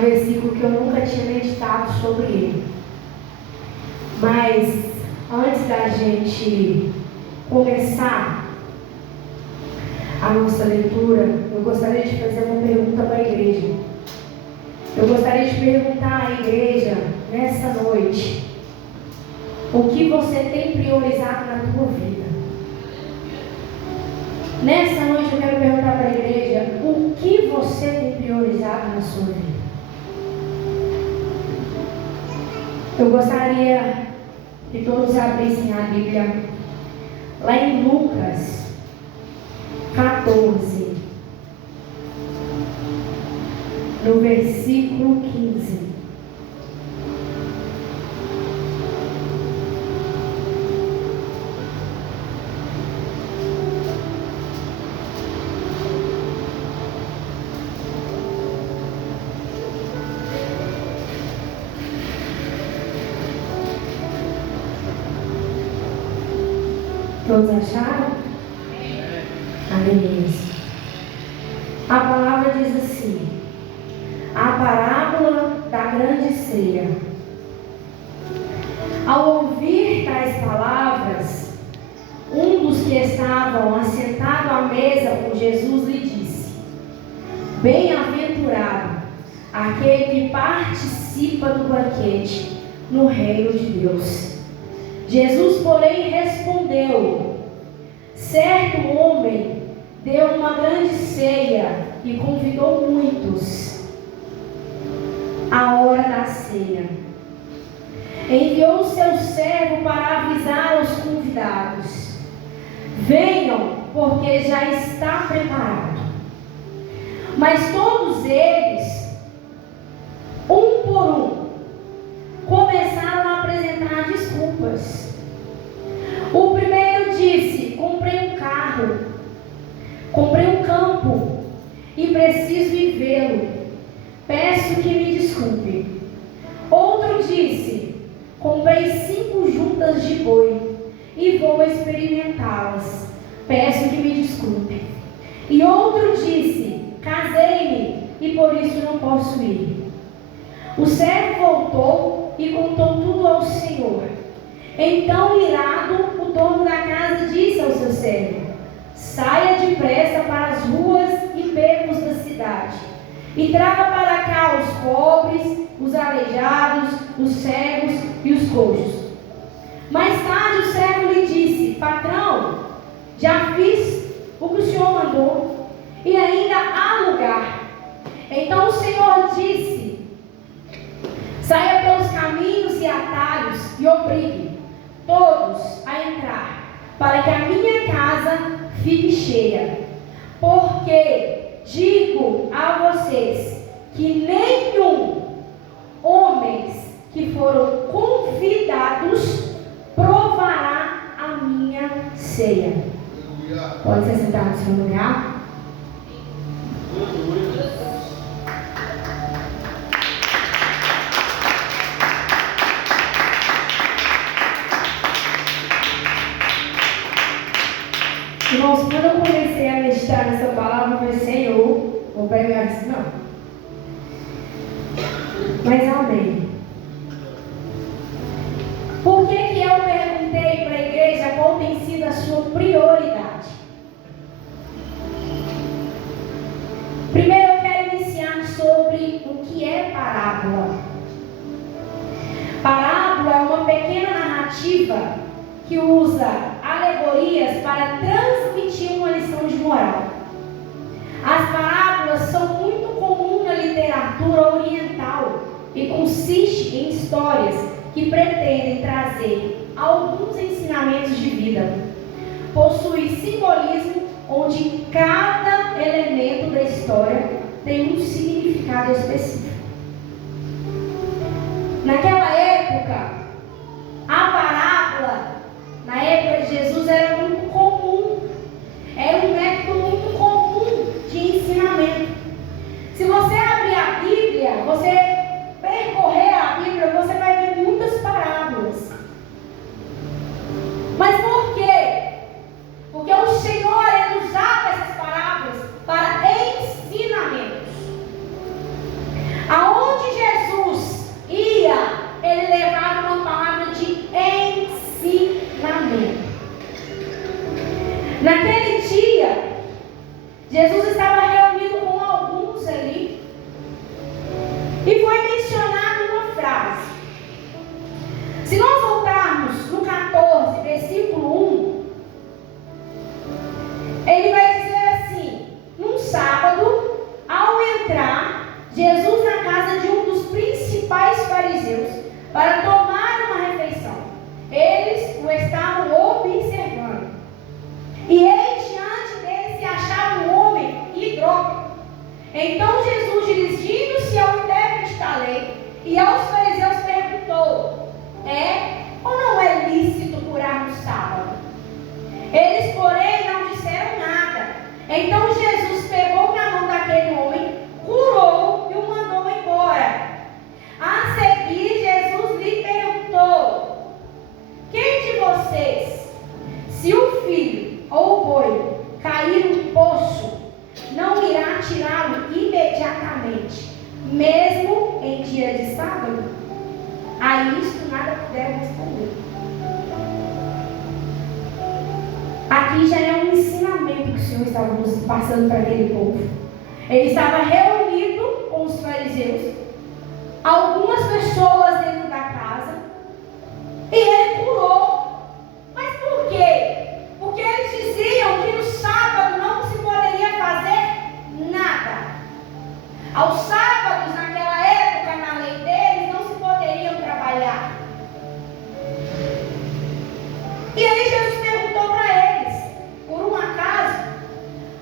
um versículo que eu nunca tinha meditado sobre ele. Mas antes da gente começar a nossa leitura, eu gostaria de fazer uma pergunta para a igreja. Eu gostaria de perguntar à igreja nessa noite: o que você tem priorizado na tua vida? Nessa noite eu quero perguntar para a igreja: o que você tem priorizado na sua vida? Eu gostaria que todos abrissem a Bíblia lá em Lucas 14, no versículo 15. Todos acharam? Amém. A palavra diz assim: a parábola da grande ceia. Ao ouvir tais palavras, um dos que estavam assentados à mesa com Jesus lhe disse: bem-aventurado aquele que participa do banquete no reino de Deus. Jesus, porém, respondeu: certo homem deu uma grande ceia e convidou muitos. À hora da ceia, enviou o seu servo para avisar os convidados: venham, porque já está preparado. Mas todos eles, um por um, começaram a apresentar desculpas. O primeiro disse: comprei um carro, comprei um campo e preciso ir vê-lo. Peço que me desculpe. Outro disse: comprei 5 juntas de boi e vou experimentá-las. Peço que me desculpe. E outro disse: casei-me e por isso não posso ir. O servo voltou e contou tudo ao Senhor. Então, irado, o dono da casa disse ao seu servo: saia depressa para as ruas e becos da cidade e traga para cá os pobres, os aleijados, os cegos e os coxos. Mais tarde o servo lhe disse: patrão, já fiz o que o senhor mandou e ainda há lugar. Então o Senhor disse: saia pelos caminhos e atalhos e obrigue todos a entrar, para que a minha casa fique cheia. Porque digo a vocês que nenhum homens que foram convidados provará a minha ceia. Pode se sentar no seu lugar? Irmãos, quando eu comecei a meditar nessa palavra, eu falei: Senhor, vou pregar isso não. Mas amém. Por que eu perguntei para a igreja qual tem sido a sua prioridade? Primeiro eu quero iniciar sobre o que é parábola. Parábola é uma pequena narrativa que usa alegorias para transmitir uma lição de moral. As parábolas são muito comuns na literatura oriental e consiste em histórias que pretendem trazer alguns ensinamentos de vida. Possui simbolismo onde cada elemento da história tem um significado específico. Naquela época, a parábola, na época de Jesus, era muito comum. Era um método muito comum de ensinamento. Se você abrir a Bíblia, você percorrer a Bíblia, você vai ver muitas parábolas. Mas por quê? Porque o Senhor, Ele usava essas parábolas para ensinamentos. fariseus para tomar uma refeição. Eles o estavam observando. E eis diante deles se achava um homem hidrópico. Então Jesus, dirigindo-se ao intérprete da lei e aos fariseus, perguntou: é ou não é lícito curar no sábado? Eles, porém, não disseram nada. Então Jesus pegou na mão daquele homem, curou e o mandou embora. A seguir, Jesus lhe perguntou: quem de vocês, se o filho ou o boi cair no poço, não irá tirá-lo imediatamente, mesmo em dia de sábado? A isto nada puderam responder. Aqui já é um ensinamento que o Senhor estava nos passando para aquele povo. Ele estava reunido com os fariseus, algumas pessoas dentro da casa, e ele curou. Mas por quê? Porque eles diziam que no sábado não se poderia fazer nada. Aos sábados, naquela época, na lei deles, não se poderiam trabalhar. E aí Jesus perguntou para eles: por um acaso,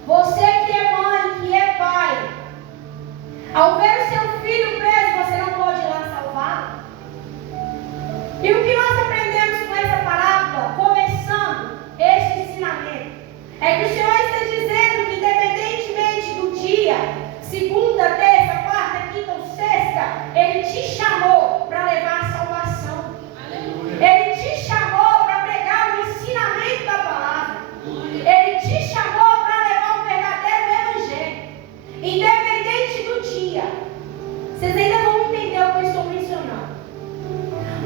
você que é mãe, que é pai, ao ver o seu filho preso, você não pode ir lá salvá-lo? E o que nós aprendemos com essa parábola, começando este ensinamento, é que o Senhor está dizendo que, independentemente do dia, segunda, terça, quarta, quinta ou sexta, Ele te chamou para levar a salvação. Ele te chamou para pregar o ensinamento da palavra. Ele te chamou para levar o verdadeiro evangelho. Independente do dia. Vocês ainda vão entender o que eu estou mencionando.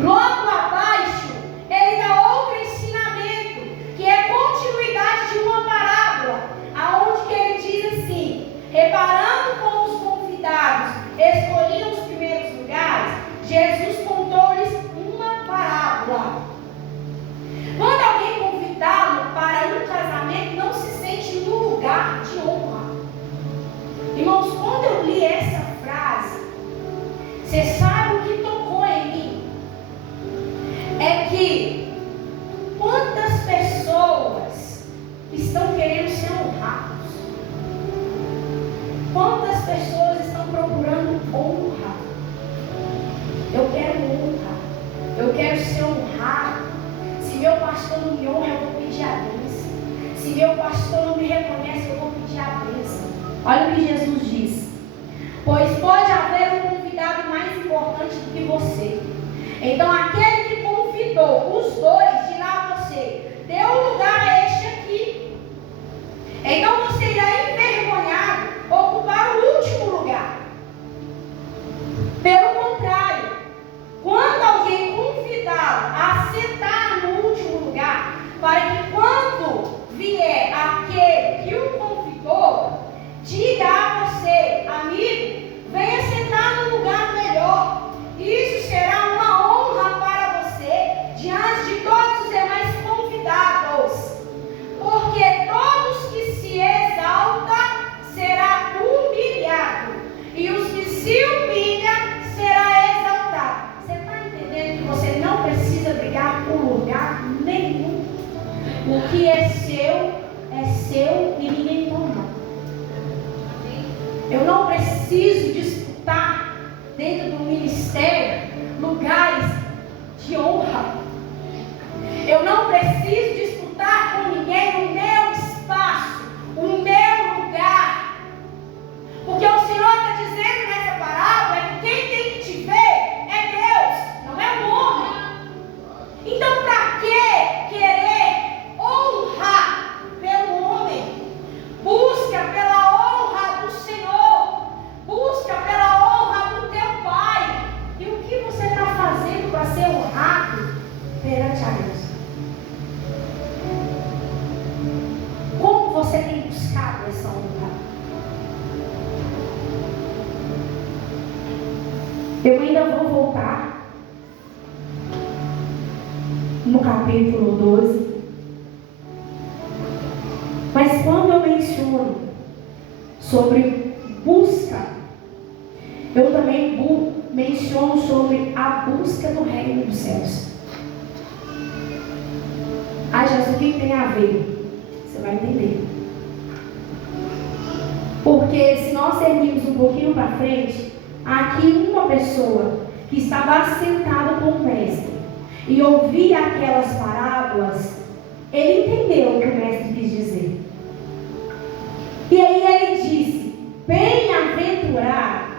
Logo abaixo, ele dá outro ensinamento, que é continuidade de uma parábola, aonde que ele diz assim: reparando como os convidados escolhiam os primeiros lugares, Jesus contou-lhes uma parábola. Quando alguém convidá-lo para um casamento, não se sente no lugar de honra. Irmãos, quando eu li essa frase, você sabe o que tocou em mim? É que quantas pessoas estão querendo ser honrados? Quantas pessoas estão procurando honra? Eu quero honra. Eu quero ser honrado. Se meu pastor não me honra, eu vou pedir a bênção. Se meu pastor não me reconhece, eu vou pedir a bênção. Olha o que Jesus diz: pois pode haver um convidado mais importante do que você. Então aquele que convidou os dois dirá a você: dê um lugar a este aqui. Então você irá envergonhado ocupar o último lugar. Pelo contrário, quando alguém convidá-lo a sentar no último lugar, para que quando vier aquele que o convidou, diga a você: amigo, venha sentar no lugar melhor. Isso será uma honra para você diante de todos os demais convidados. Porque todos que se exaltam será humilhado, e os que se humilham será exaltado. Você está entendendo que você não precisa brigar por lugar nenhum? O que é seu e ninguém toma. Eu não preciso disputar dentro do ministério lugares de honra. Eu não preciso disputar com ninguém o meu espaço, o meu lugar. Porque o Senhor está dizendo nessa parábola que quem tem que te ver é Deus, não é o homem. Então, para que querer honra pelo homem? Busca pela honra do Senhor. Busca pela honra do teu Pai. E o que você está fazendo para ser honrado perante a Deus? Como você tem buscado essa honra? Eu ainda vou voltar no capítulo 12. Mas quando eu menciono sobre busca, eu também também menciono sobre a busca do reino dos céus. Ah, Jesus, o que tem a ver? Você vai entender. Porque se nós seguirmos um pouquinho para frente, aqui uma pessoa que estava sentada com o mestre e ouvia aquelas parábolas, ele entendeu o que o mestre quis dizer. E aí ele disse: bem-aventurado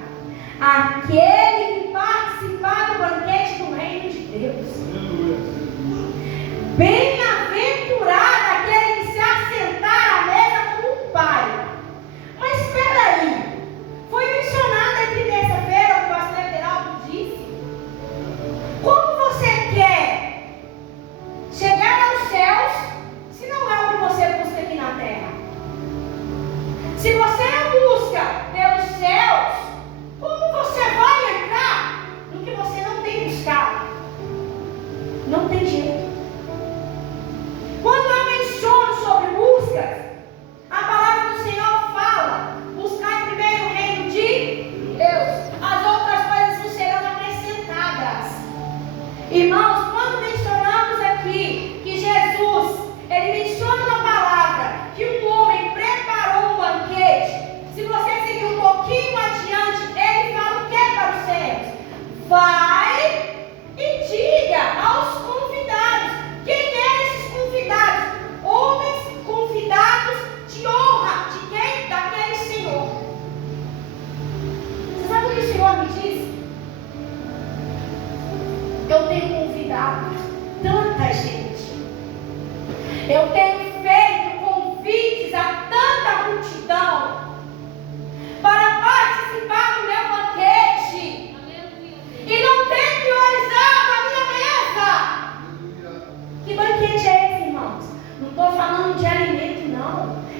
aquele que participar do banquete do reino de Deus. Bem-aventurado aquele que se assentar à mesa com o Pai. Mas espera aí, foi mencionado aqui terça-feira, o pastor Everaldo disse: como você quer chegar aos céus se não é o que você busca aqui na terra? Se você busca pelos céus, como você vai entrar no que você não tem buscado? Não tem jeito. Quando eu menciono sobre buscas, a palavra do Senhor fala: buscar primeiro o reino de Deus, as outras coisas não serão acrescentadas. Irmãos, quando mencionamos aqui que Jesus, ele menciona na palavra que um homem preparou um banquete, se você seguir um pouquinho adiante, ele fala o que para os céus? Vai e diga aos convidados. Quem eram esses convidados? Homens convidados de honra. De quem? Daquele Senhor. Você sabe o que o Senhor me disse? Eu tenho convidado tanta gente. Eu tenho feito convites a tanta multidão para participar do meu banquete. E não tem priorizado a minha mesa. Que banquete é esse, irmãos? Não estou falando de alimento, não.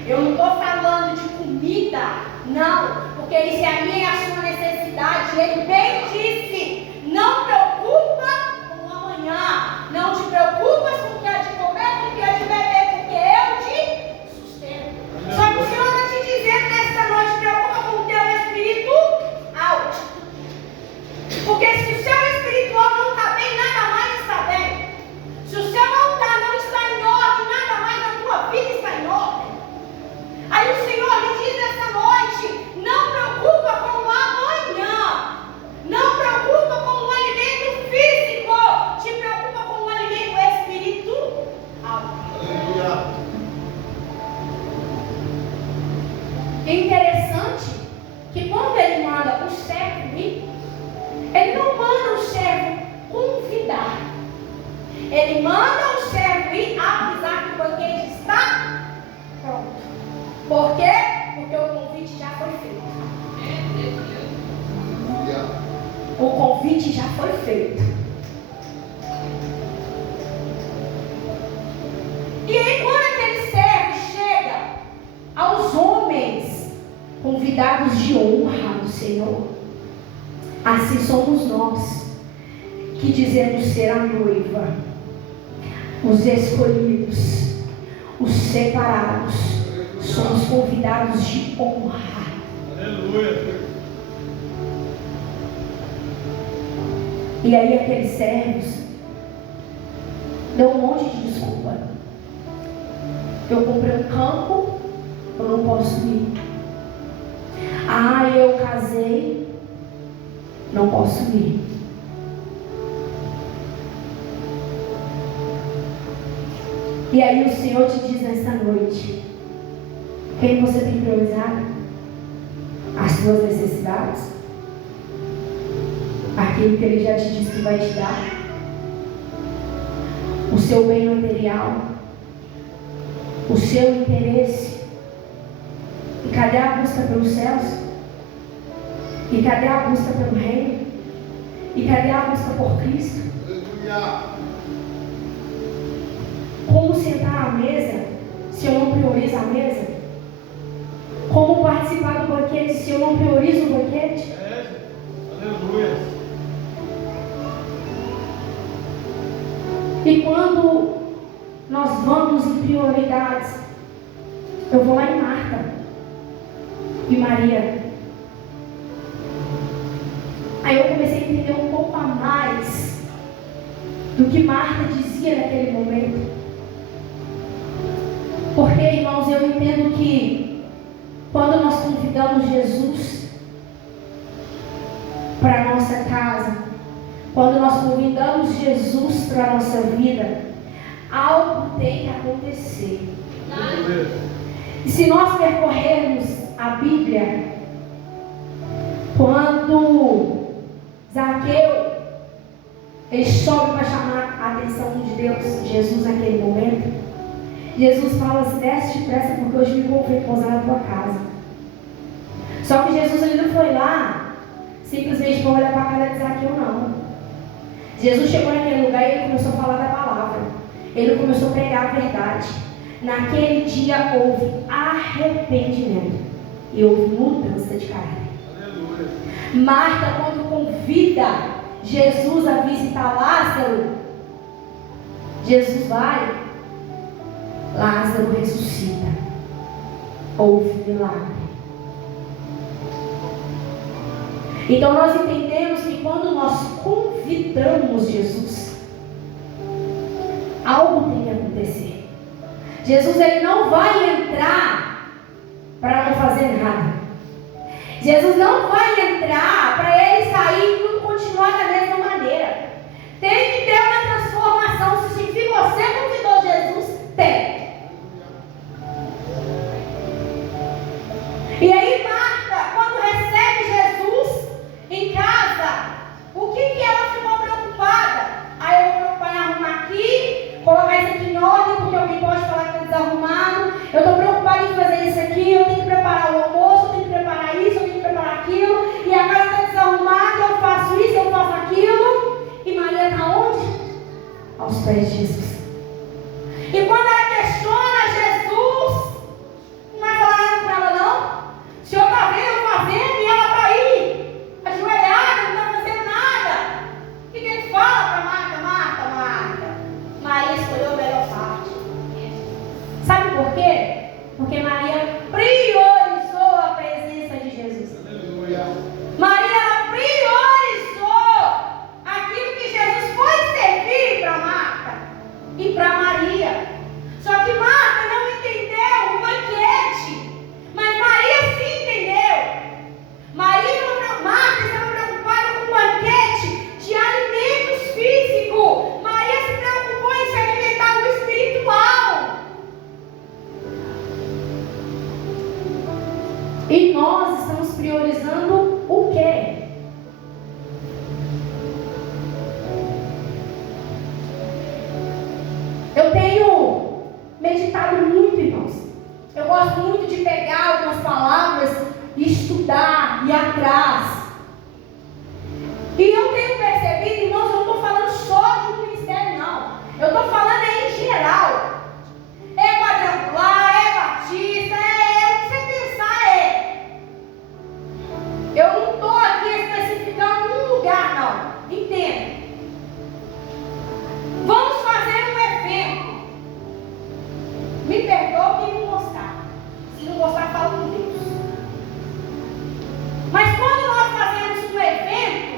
Eu não estou falando de comida, não. Porque isso é a minha e a sua necessidade. Ele bem disse: não preocupa com o amanhã. Não te preocupas com o que há de comer, com o que há de beber, porque eu te sustento. Só que o Senhor está te dizendo nesta noite: preocupa com o teu espiritual. Porque se o seu espiritual não está bem, nada mais está bem. Se o seu altar não está em ordem, nada mais na tua vida está em ordem. Aí o Senhor lhe diz nessa noite: não preocupa com o amanhã. Não preocupa com o alimento físico. Te preocupa com o alimento espiritual. É interessante que quando ele manda o servo ir, ele não manda o servo convidar. Ele manda o servo ir avisar que o banquete está pronto. Por quê? Porque o convite já foi feito. O convite já foi feito. E aí quando aquele servo chega aos homens convidados de honra do Senhor, assim somos nós que dizemos ser a noiva, os escolhidos, os separados, somos convidados de honra. Aleluia. E aí aqueles servos dão um monte de desculpa. Eu comprei um campo, eu não posso ir. Ah, eu casei, não posso ir. E aí o Senhor te diz nessa noite: quem você tem priorizado? As suas necessidades? Aquilo que Ele já te disse que vai te dar? O seu bem material? O seu interesse? E cadê a busca pelos céus? E cadê a busca pelo reino? E cadê a busca por Cristo? Como sentar à mesa se eu não priorizo a mesa? Como participar do banquete se eu não priorizo o banquete? Aleluia. E quando nós vamos em prioridades, eu vou lá em Marta e Maria. Aí eu comecei a entender um pouco a mais do que Marta dizia naquele momento. Porque, irmãos, eu entendo que quando nós convidamos Jesus para a nossa casa, quando nós convidamos Jesus para a nossa vida, algo tem que acontecer. E se nós percorrermos a Bíblia, quando Zaqueu ele sobe para chamar a atenção de Deus, Jesus naquele momento, Jesus fala assim: desce depressa porque hoje me convém pousar na tua casa. Só que Jesus ele não foi lá simplesmente para olhar para a cara de Zaqueu, não. Jesus chegou naquele lugar e ele começou a falar da palavra. Ele começou a pregar a verdade. Naquele dia houve arrependimento e houve mudança de caráter. Aleluia. Marta, quando convida Jesus a visitar Lázaro, Jesus vai, Lázaro ressuscita. Houve milagre. Então nós entendemos que quando nós convidamos Jesus, algo tem que acontecer. Jesus ele não vai entrar para não fazer nada. Jesus não vai entrar para ele sair e tudo continuar da mesma maneira. Tem que ter uma transformação. Se você convidou Jesus, tem. E aí Marta, quando recebe Jesus em casa, o que ela ficou preocupada? Aí eu vou preocupar em arrumar aqui, colocar isso aqui em ordem, porque alguém pode falar que está desarrumado. Eu estou preocupada em fazer isso aqui, eu tenho que preparar o almoço, eu tenho que preparar isso, eu tenho que preparar aquilo, e a casa está desarrumada, eu faço isso, eu faço aquilo. E Maria está onde? Aos pés de Jesus. E quando ela questiona Jesus, não vai falar nada para ela, não. O Senhor está vendo eu fazendo e ela está aí, ajoelhada, não está fazendo nada. O que ele fala para Marta? Marta, Maria escolheu a melhor parte. Sabe por quê? Porque Maria priorizou a presença de Jesus. Aleluia. Maria priorizou aquilo que Jesus foi servir para Marta e para Maria. Só que Marta não entendeu o banquete, mas Maria sim entendeu. Marta estava preocupada com o banquete de alimentos físicos. Maria se preocupou em se alimentar do espiritual. E nós estamos priorizando o quê? Eu tenho meditado muito, irmãos. Eu gosto muito de pegar algumas palavras e estudar, ir atrás. E eu tenho percebido, irmãos, eu não estou falando só de um ministério, não. Eu estou falando em geral. É quadrangular, é batista, o que você pensar. Eu não estou aqui especificando um lugar, não. Entenda. Vamos fazer um evento. Me perdoe quem não gostar. Se não gostar, fala com Deus. Mas quando nós fazemos um evento,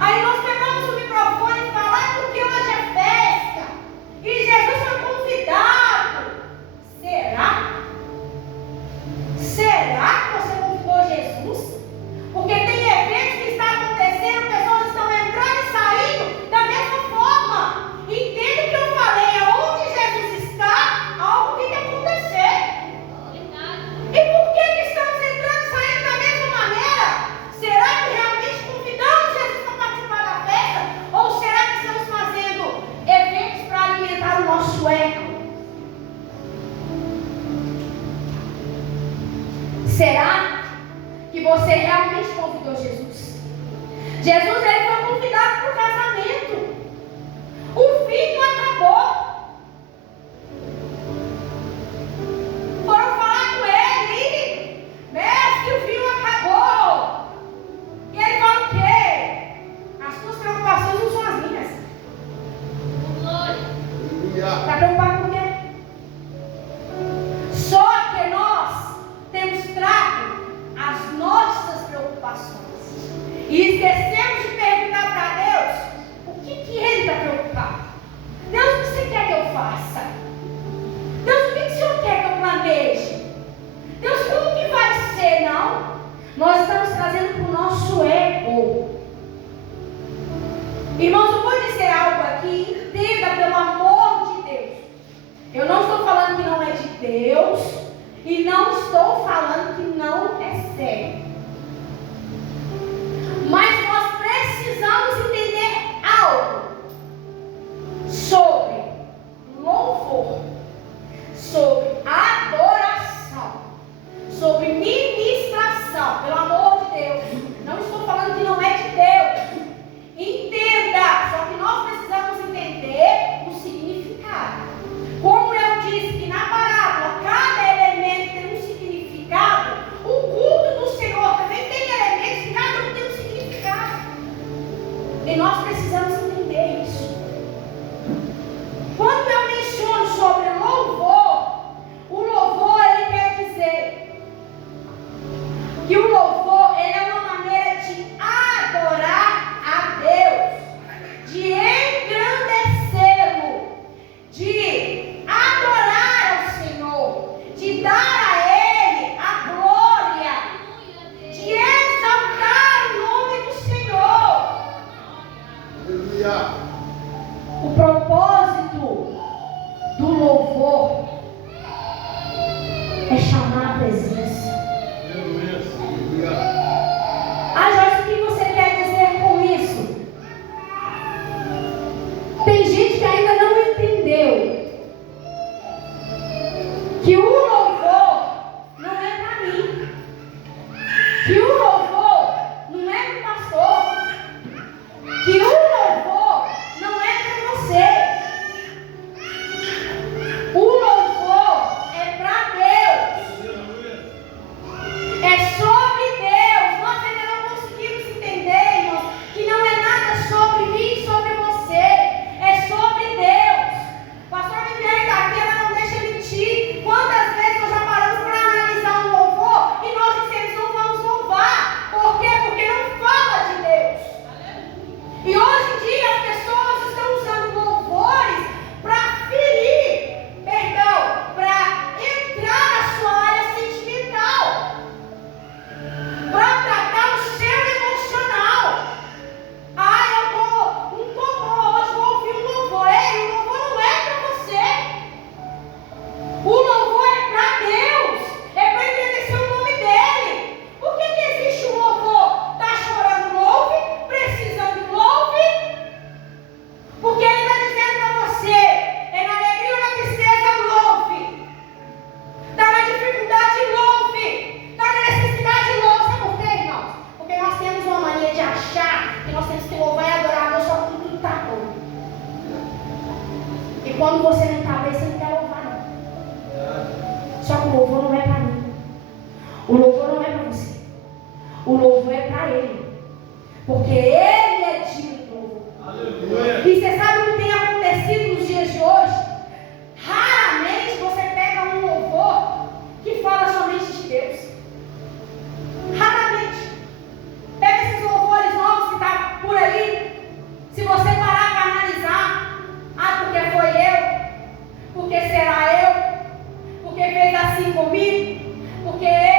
aí nós pegamos o microfone e falamos porque hoje é festa e Jesus foi convidado. Será? Será que você convidou Jesus? Porque tem eventos que estão acontecendo, pessoas estão entrando e saindo da mesma forma. Entenda o que eu falei, aonde Jesus está, algo tem que acontecer. E por que estamos entrando e saindo da mesma maneira? Será que realmente convidamos Jesus para participar da festa? Ou será que estamos fazendo eventos para alimentar o nosso ego? Será que você realmente convidou Jesus? Jesus ele foi convidado para o casamento. O vinho acabou. Foram falar com ele: mestre, o vinho acabou. E ele fala o quê? As suas preocupações não são as minhas. Está preocupado com o quê? Só que nós temos trago as nossas preocupações e esquecemos esquecemos de perguntar para Deus o que Ele está preocupado. Deus, o que você quer que eu faça? Deus, o que o Senhor quer que eu planeje? Deus, como que vai ser? Não. Nós estamos trazendo para o nosso ego. Irmãos, eu vou dizer algo aqui, entenda pelo amor de Deus. Eu não estou falando que não é de Deus e não estou falando que não é sério. Mas nós precisamos entender algo sobre louvor, sobre adoração, sobre ministração, pelo amor de Deus. Não estou falando que não é de Deus. Entenda, só que nós precisamos entender o significado. Como eu disse que na parábola cada elemento tem um significado, o culto do Senhor também tem elementos que cada um tem um significado. E nós precisamos entender isso. Quando eu menciono sobre louvor, o louvor ele quer dizer que o louvor ele é uma maneira de adorar a Deus, de engrandecê-lo, de adorar ao Senhor, de dar a Ele a glória, de exaltar o nome do Senhor. Aleluia. O propósito do louvor é chamar a presença. Aleluia. Ah, Jorge, o que você quer dizer com isso? Tem gente que ainda não entendeu que o louvor não é para mim, que o louvor não é para o pastor, que o louvor não é para você. O louvor é para Deus, é sobre Deus. Nós ainda não conseguimos entender, irmãos, que não é nada sobre mim, sobre você, é sobre Deus. Pastor Viviane está aqui, ela não deixa mentir. Quantas vezes nós já paramos para analisar um louvor e nós dissemos não vamos louvar? Por quê? Porque não fala de Deus. E hoje em dia as pessoas estão usando louvores para ferir, para entrar na sua área sentimental, para tratar o seu emocional. Ah, eu não tô boa, hoje vou ouvir um louvor. Ei, o louvor não é para você. O louvor é para Deus, é para engrandecer o nome dele. Por que existe um louvor? Está chorando, louve. Precisando, louve. Porque ele está dizendo para você, é na alegria ou na tristeza, louve. Está na dificuldade, louve. Está na necessidade, louve. Sabe por quê, irmãos? Porque nós temos uma mania de achar que nós temos que louvar e adorar a Deus só quando tudo está bom. E quando você não está bem, você não quer louvar, não. Só que o louvor não é para mim. O louvor não é para você. O louvor é para Ele. Porque Ele é digno do louvor. Aleluia. E você sabe o que tem acontecido nos dias de hoje? Raramente você pega um louvor que fala somente de Deus. Raramente. Pega esses louvores novos que estão por aí. Se você parar para analisar, porque foi eu, porque será eu, porque fez assim comigo, porque eu.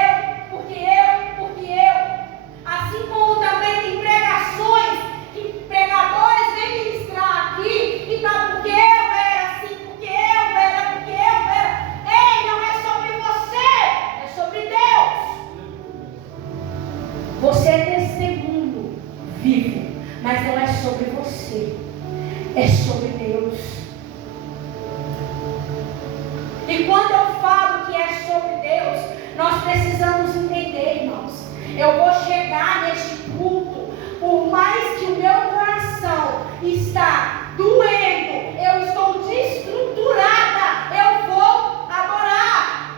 Assim como também tem pregações que pregadores vêm ministrar aqui e tá porque eu era assim, porque eu era. Ei, não é sobre você, é sobre Deus. Você é testemunho vivo, mas não é sobre você, é sobre Deus. E quando eu falo que é sobre Deus, nós precisamos entender, irmãos. Eu vou chegar neste culto, por mais que o meu coração está doendo, eu estou desestruturada, eu vou adorar.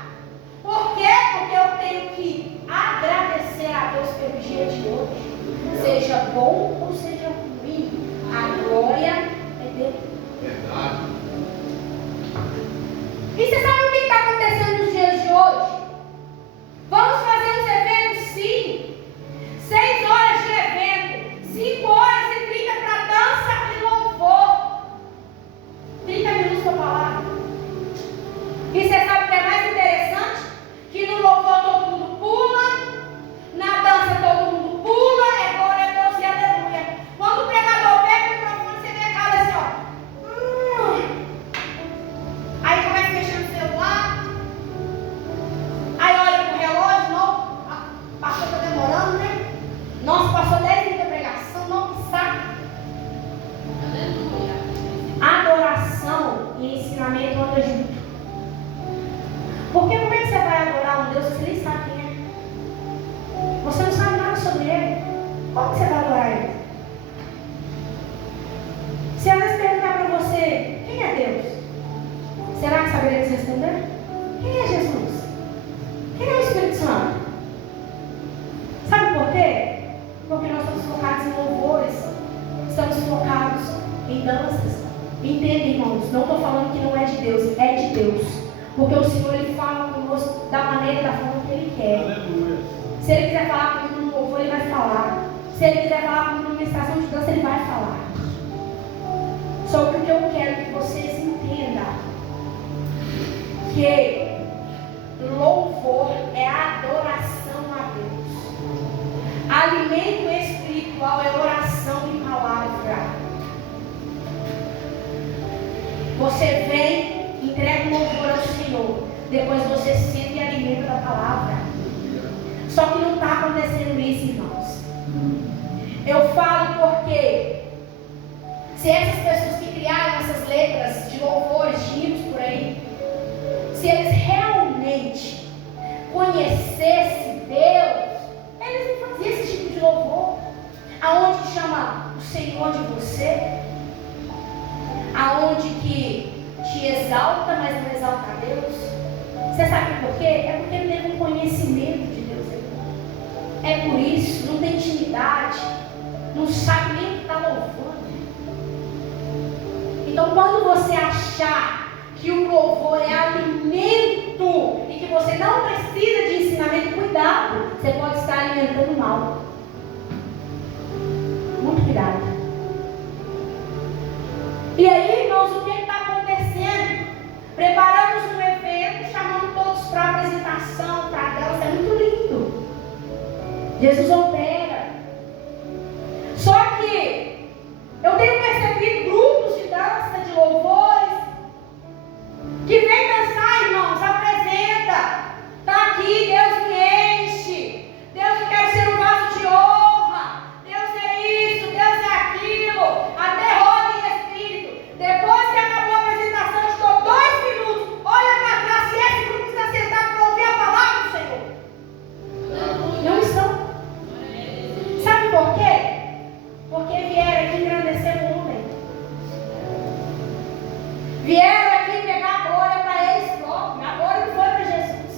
Por quê? Porque eu tenho que agradecer a Deus pelo dia de hoje. Seja bom ou seja ruim, a glória é dele. Verdade. E você sabe o que está acontecendo nos dias de hoje? Vamos fazer uns eventos, sim. 6 horas de evento. pessoa que você nem sabe quem é. Você não sabe nada sobre ele. Como que você vai adorar ele? Se às vezes perguntar para você, quem é Deus? Será que saberemos responder? Quem é Jesus? Quem é o Espírito Santo? Sabe por quê? Porque nós estamos focados em louvores, estamos focados em danças. Entendem, irmãos? Não estou falando que não é de Deus, é de Deus. Porque o Senhor, Ele fala conosco da maneira, da forma que Ele quer. Aleluia. Se Ele quiser falar comigo no louvor, Ele vai falar. Se Ele quiser falar comigo numa ministração de dança, Ele vai falar. Só que o que eu quero que vocês entendam, que louvor é adoração a Deus. Alimento espiritual é oração e palavra. Você vem, entrega o louvor ao Senhor, depois você sente e alimenta da palavra. Só que não está acontecendo isso, irmãos. Eu falo porque se essas pessoas que criaram essas letras de louvores, de hinos por aí, se eles realmente conhecessem Deus, eles não faziam esse tipo de louvor, aonde chama o Senhor de você, aonde que te exalta, mas não exalta a Deus. Você sabe por quê? É porque não tem um conhecimento de Deus. É por isso, não tem intimidade, não sabe nem o que está louvando. Então, quando você achar que o louvor é alimento e que você não precisa de ensinamento, cuidado, você pode estar alimentando mal. Muito cuidado. E aí, irmãos, o que está acontecendo? Preparamos um evento, chamando todos para a apresentação, para a dança, é muito lindo. Jesus opera. Só que eu tenho percebido grupos de dança, de louvores, que vem dançar, irmãos, apresenta. Está aqui, Deus me enche. Deus, eu quero ser um vaso de honra. Deus é isso, Deus é aquilo. Até roda em espírito. Depois que acabou a apresentação, eu estou 2 minutos. Olha para trás, se esse grupo está sentado para ouvir a palavra do Senhor. Não estão. Sabe por quê? Porque vieram aqui engrandecer o homem. Vieram aqui pegar a glória para eles próprios. A glória não foi para Jesus.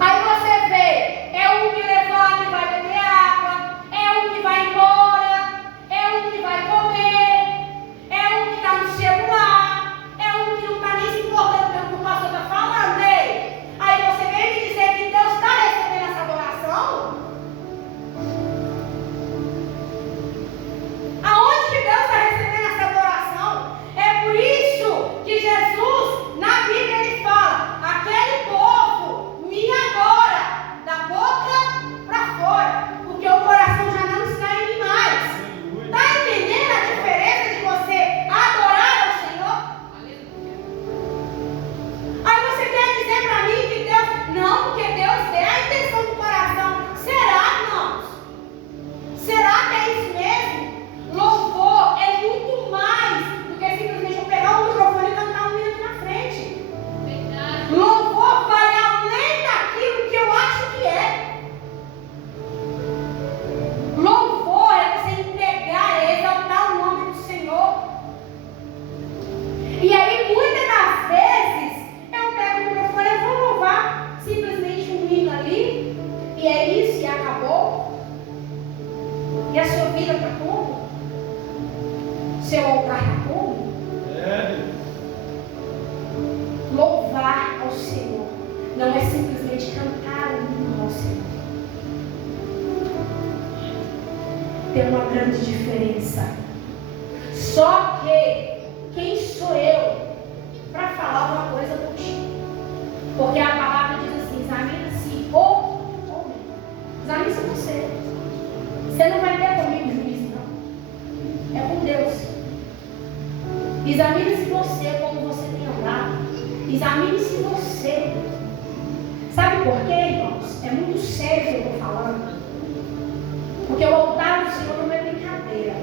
Aí você vê, é um que levanta e vai beber água, é um que vai embora, é um que vai comer, é um que está no celular, é um que não está nem se importando pelo que o pastor está falando. Ei, aí você vem me dizer que Deus está recebendo essa adoração? Aonde que Deus está recebendo essa adoração? É por isso que Jesus, na Bíblia, ele fala: aquele povo me adora da boca para fora, porque o coração já não está em mim mais. Está entendendo a diferença de você adorar ao Senhor? Aí você quer dizer para mim que Deus... Não, porque Deus vê a intenção do coração. Será, irmãos? Será que é isso mesmo? Louvor é muito mais do que simplesmente eu pegar o microfone e cantar um hino na frente. Louvor vai além daquilo que eu acho que é. Louvor é você entregar, é exaltar o nome do Senhor. E aí, muitas das vezes, eu pego o microfone e vou louvar simplesmente um hino ali, e é isso, e acabou. E a sua vida está como? Seu altar está como? É. Louvar ao Senhor não é simplesmente cantar o hino ao Senhor. Tem uma grande diferença. Só que quem sou eu para falar uma coisa contigo? Porque a palavra diz assim: examina-se o homem. Examine-se você. Você não vai ter comigo juízo, não. É com Deus. Examine-se você, como você tem andado. Examine-se você. Sabe por quê, irmãos? É muito sério o que eu estou falando. Porque o altar do Senhor não é brincadeira.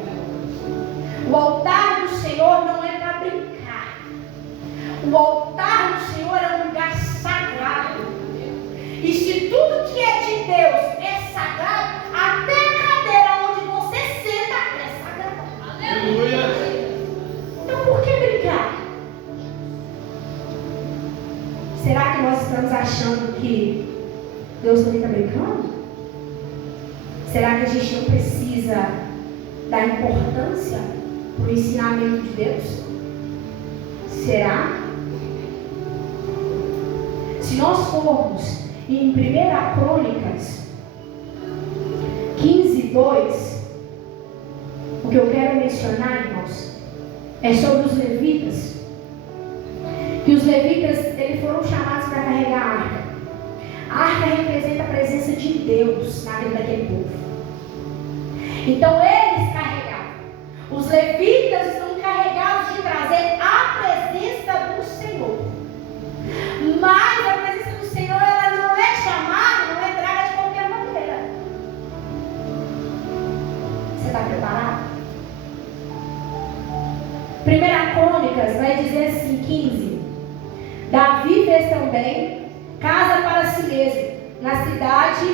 O altar do Senhor não é para brincar. O altar do Senhor é um lugar achando que Deus também está brincando? Será que a gente não precisa dar importância para o ensinamento de Deus? Será? Se nós formos em 1 Crônicas 15:2, o que eu quero mencionar, irmãos, é sobre os levitas. Que os levitas, eles foram chamados para carregar a arca. A arca representa a presença de Deus na vida daquele povo. Então eles carregavam. Os levitas estão encarregados de trazer a presença do Senhor. Mas a presença do Senhor, ela não é chamada, não é traga de qualquer maneira. Você está preparado? 1 Crônicas vai dizer assim, 15. Davi fez também casa para si mesmo, na cidade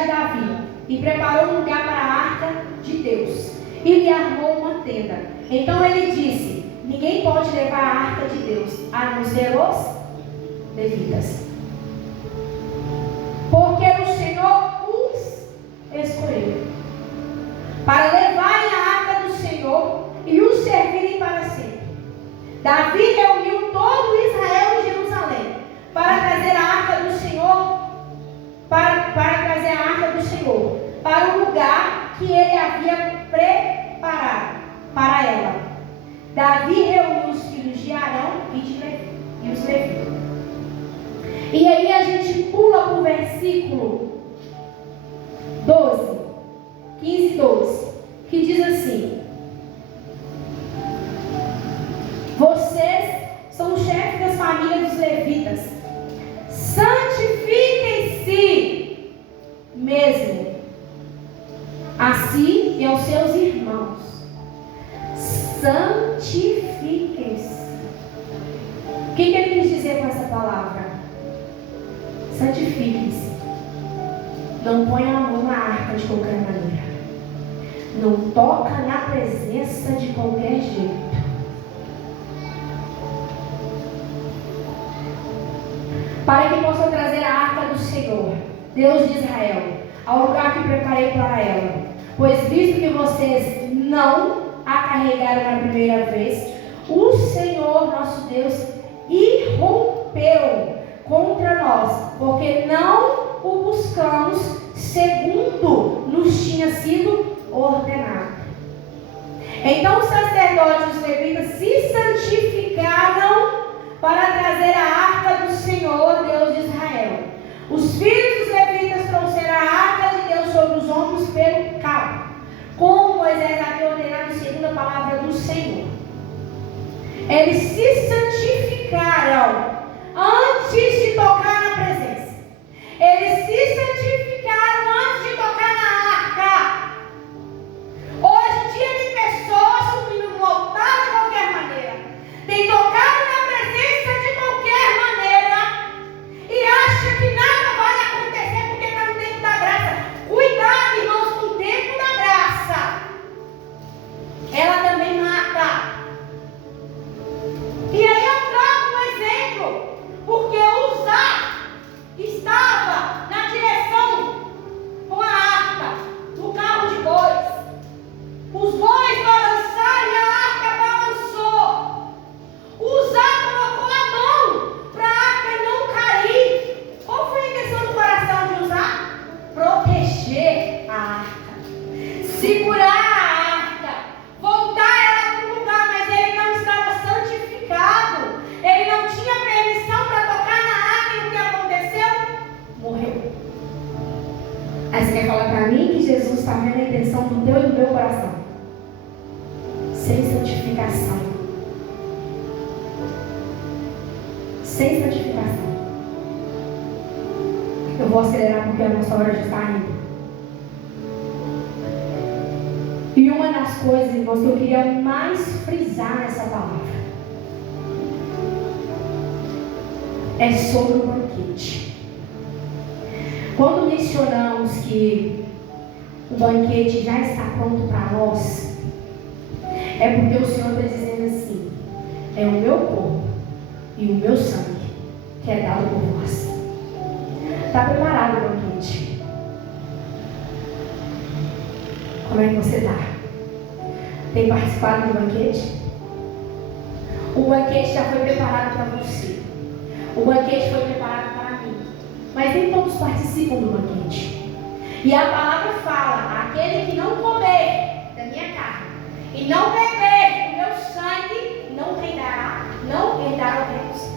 de Davi, e preparou um lugar para a arca de Deus, e lhe armou uma tenda. Então ele disse: ninguém pode levar a arca de Deus, a não ser os levitas, porque o Senhor os escolheu para levarem a arca do Senhor e os servirem para sempre. Davi reuniu todo Israel em Jerusalém para trazer a arca do Senhor, para o lugar que ele havia preparado para ela. Davi reuniu os filhos de Arão e os levitas. E aí a gente pula para o versículo 12, 15:12, que diz assim: vocês são os chefes das famílias dos levitas, santifiquem-se mesmo a si e aos seus irmãos. Santifiquem-se. O que ele quis dizer com essa palavra? Santifiquem-se. Não ponha a mão na arca de qualquer maneira. Não toca na presença de qualquer jeito. Para que possam trazer a arca do Senhor, Deus de Israel, ao lugar que preparei para ela. Pois visto que vocês não a carregaram na primeira vez, o Senhor nosso Deus irrompeu contra nós, porque não o buscamos segundo nos tinha sido ordenado. Então os sacerdotes e os levitas se santificaram para trazer a arca do Senhor, Deus de Israel. Os filhos dos levitas trouxeram a arca de Deus sobre os ombros pelo cabo, como Moisés havia ordenado segundo a palavra do Senhor. Eles se santificaram antes de tocar na presença. Eles se santificaram antes de tocar na arca. Hoje em dia tem pessoas subindo no altar de qualquer maneira, tem tocado na presença de qualquer maneira e acha que nada vai acontecer porque está no tempo da graça. Cuidado, irmãos, com o tempo da graça. Ela também mata. E aí eu trago um exemplo, porque Uzá estava na direção com a arca, no carro de bois. Os bois balançaram e a arca balançou. Uzá colocou a mão para a arca não cair. Qual foi a intenção do coração de Uzá? Proteger a arca, segurar a arca, voltar ela para o lugar, mas ele não estava santificado. Ele não tinha permissão para tocar na arca e o que aconteceu? Morreu. Aí você quer falar para mim que Jesus está vendo a intenção do teu e do meu coração? Sem santificação. Sem santificação. Eu vou acelerar porque a nossa hora já está indo. E uma das coisas, irmãos, que eu queria mais frisar nessa palavra é sobre o banquete. Quando mencionamos que o banquete já está pronto para nós, é porque o Senhor está dizendo assim: é o meu corpo e o meu sangue que é dado por vós. Está preparado o banquete? Como é que você está? Tem participado do banquete? O banquete já foi preparado para você. O banquete foi preparado para mim. Mas nem todos participam do banquete. E a palavra fala: aquele que não comer da minha carne e não beber do meu sangue não herdará o reino dos céus.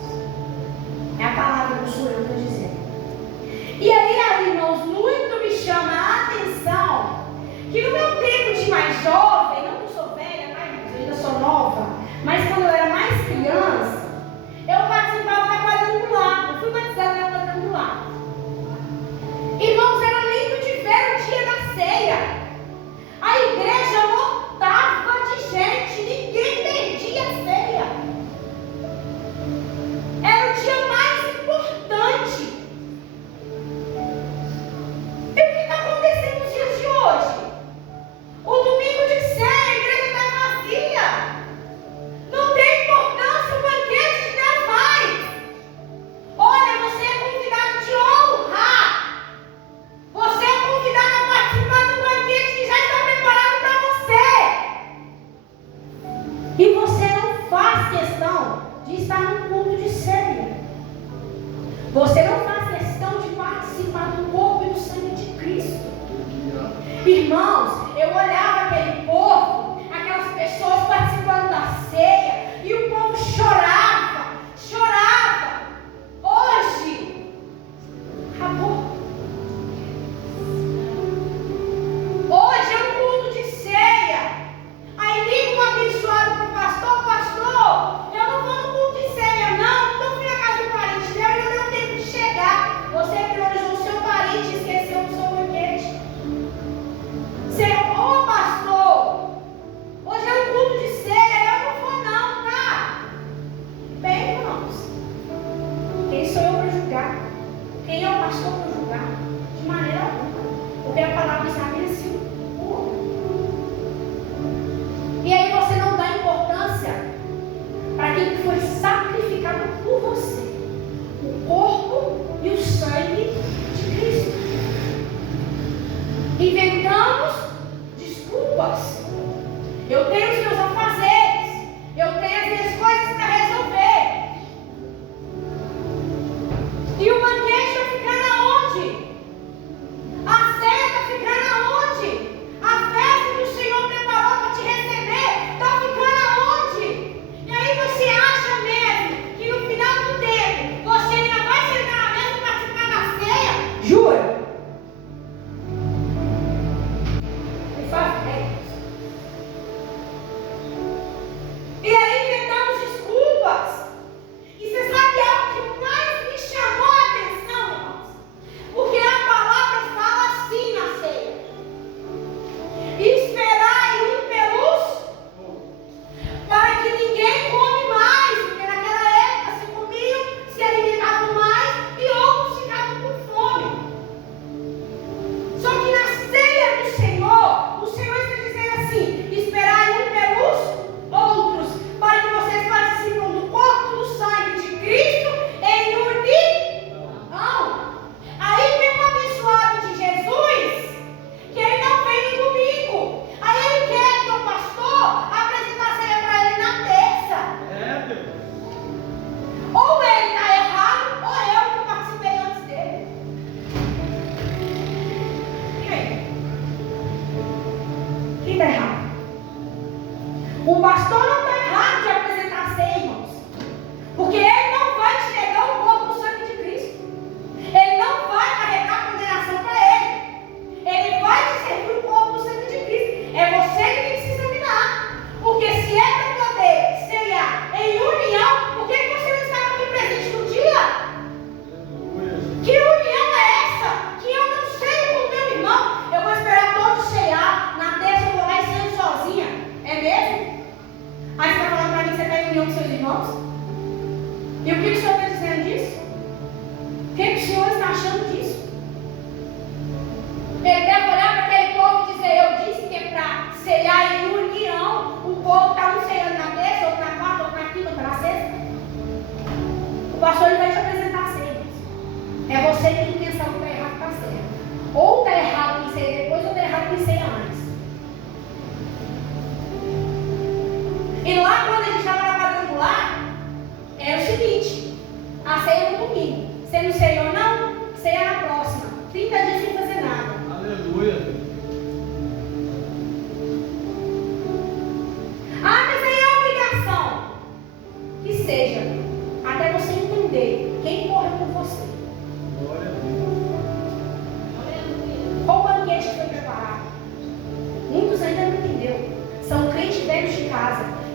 É a palavra, não sou eu que estou dizendo. E aí, irmãos, muito me chama a atenção que no meu tempo de mais jovem, não que eu sou velha, mas eu ainda sou nova, mas quando eu era mais criança, eu participava da quadrangular. Eu fui batizada na quadrangular. Irmãos, era lindo de ver o dia da ceia. A igreja lotava de gente, ninguém perdia a ceia. Era o dia mais importante. E o que está acontecendo nos dias de hoje? O domingo de ceia, a igreja está vazia. Não tem importância o banquete de Deus mais. Olha, você é convidado de honrar. Você é convidado a participar do banquete que já está preparado para você. E você não faz questão de estar no culto de ceia. Você não faz questão de participar do corpo e do sangue de Cristo. Irmãos, eu olhava aquele povo, aquelas pessoas participando da ceia, e o povo chorava, chorava. Hoje, acabou. Hoje é um culto de ceia. Aí liga um abençoado para o pastor: pastor, eu não vou no culto de ceia, não fui na casa do parente meu e não deu tempo de chegar. Você priorizou o seu parente e esqueceu do seu banquete. Ô pastor, hoje é um culto de ceia, eu não vou não, tá? Bem, irmãos, quem sou eu para julgar? Quem é o pastor para julgar? De maneira alguma, porque a palavra estabelece o homem. E aí você não dá importância para aquilo que foi sacrificado por você, o corpo e o sangue de Cristo. Inventamos desculpas. Eu tenho os meus afazeres, eu tenho as minhas coisas para resolver. E o banquete está ficando aonde? A ceia está ficando aonde? A festa que o Senhor preparou para te receber está ficando aonde? E aí você acha mesmo que no final do tempo você ainda vai sentar na mesa e participar da ceia? Jura? Me faz bem. E aí inventamos desculpas. E você sabe algo que mais me chamou a atenção, irmãos? Porque a palavra fala assim na ceia: esperai um pelos, para que ninguém come mais, porque naquela época se comiam, se alimentavam mais e outros ficavam com fome. Só que na ceia do Senhor, o Senhor está dizendo assim: esperai um pelos outros, para que vocês participem do corpo e do sangue de Cristo em união. Aí vem um abençoado de Jesus, que ele não vem no domingo. Aí ele quer que o pastor apresente a ceia para ele na terça. Ou ele está errado, ou eu que participei antes dele. Quem está errado? O pastor não está errado de apresentar a ceia, irmãos, porque ele não vai te negar o corpo do sangue de Cristo. Ele não vai carregar condenação para ele. Ele vai te servir o corpo do sangue de Cristo. É você que tem que se examinar. Porque se é para poder ceiar em união, por que você não estava aqui presente no dia? Que união é essa? Que eu não sei com o meu irmão. Eu vou esperar todos ceiar. Na terça eu vou lá e ceio sozinha. É mesmo?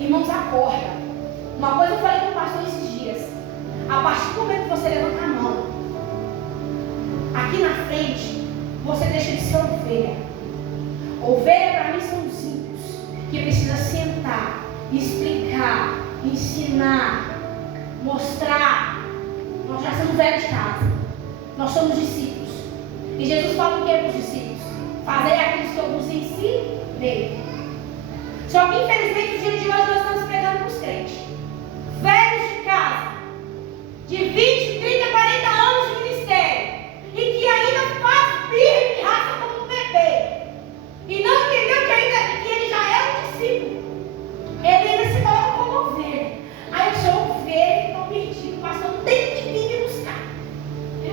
Irmãos, acorda. Uma coisa eu falei com o pastor esses dias. A partir do momento que você levanta a mão, aqui na frente, você deixa de ser ovelha. Ovelha para mim são os ímpios, que precisa sentar, explicar, ensinar, mostrar. Nós já somos velhos de casa. Nós somos discípulos. E Jesus fala o que para os discípulos? Fazer aquilo que eu vos ensinei. Só que infelizmente no dia de hoje nós estamos pregando para os crentes. Velhos de casa, de 20, 30, 40 anos de ministério, e que ainda faz firme e raça como um bebê. E não entendeu que ele já é um discípulo. Ele ainda se coloca como ovelha. Aí eu sou ovelha, estou perdido. O pastor tem que vir me buscar.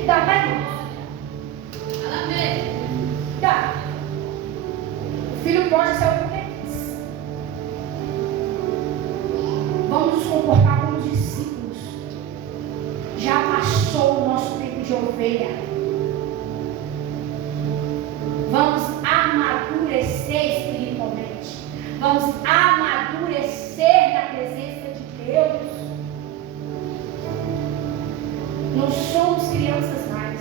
Dá para nós. Dá. O filho pródigo saiu porque quis. Vamos nos comportar como discípulos. Já passou o nosso tempo de ovelha. Vamos amadurecer espiritualmente. Vamos amadurecer na presença de Deus. Não somos crianças mais.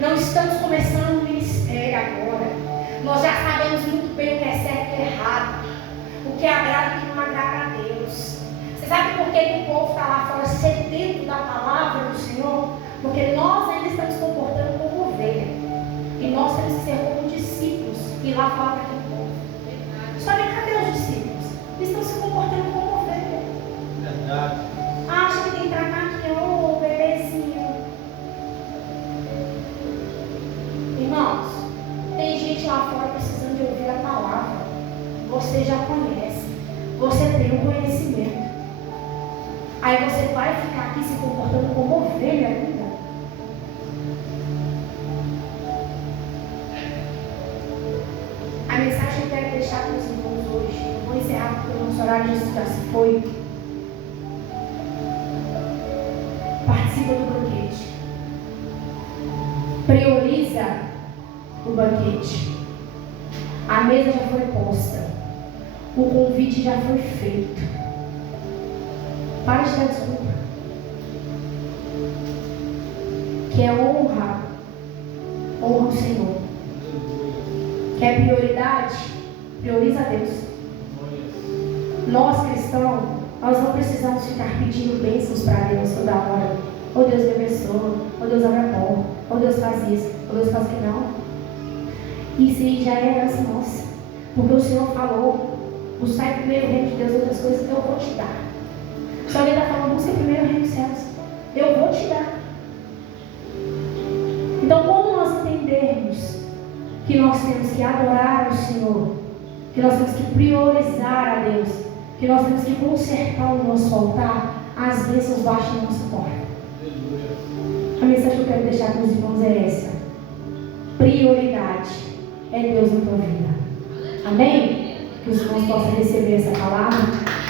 Não estamos começando o ministério agora. Nós já sabemos muito bem o que é certo e o que é errado. O que agrada e o que não agrada a Deus. Você sabe por que o povo está lá fora sedento da palavra do Senhor? Porque nós ainda estamos comportando como ovelha. E nós temos que ser como discípulos. E lá falar para aquele povo. Só que cadê os discípulos? Eles estão se comportando como ovelha. Verdade. Acha que tem que tratar aqui, ô bebezinho. Irmãos, tem gente lá fora precisando de ouvir a palavra. Você já conhece. Você tem o conhecimento. Aí você vai ficar aqui se comportando como ovelha ainda. A mensagem que eu quero deixar para os irmãos hoje, eu vou encerrar porque o nosso horário já se foi. Participa do banquete. Prioriza o banquete. A mesa já foi posta. O convite já foi feito. Para de dar desculpa. Quer honra? Honra o Senhor. Quer prioridade? Prioriza a Deus. Nós cristãos, nós não precisamos ficar pedindo bênçãos para Deus toda hora. Oh Deus me abençoa, oh Deus abre a porta, oh Deus faz isso, oh Deus faz aquilo. Não. Isso aí já é herança nossa. Porque o Senhor falou, buscar primeiro o reino de Deus e outras coisas eu vou te dar. Se alguém está falando, busca primeiro o reino dos céus, eu vou te dar. Então quando nós entendermos que nós temos que adorar o Senhor, que nós temos que priorizar a Deus, que nós temos que consertar o nosso altar, as bênçãos baixam na nossa porta. A mensagem que eu quero deixar para os irmãos é essa: prioridade é Deus na tua vida. Amém? Que os irmãos possam receber essa palavra.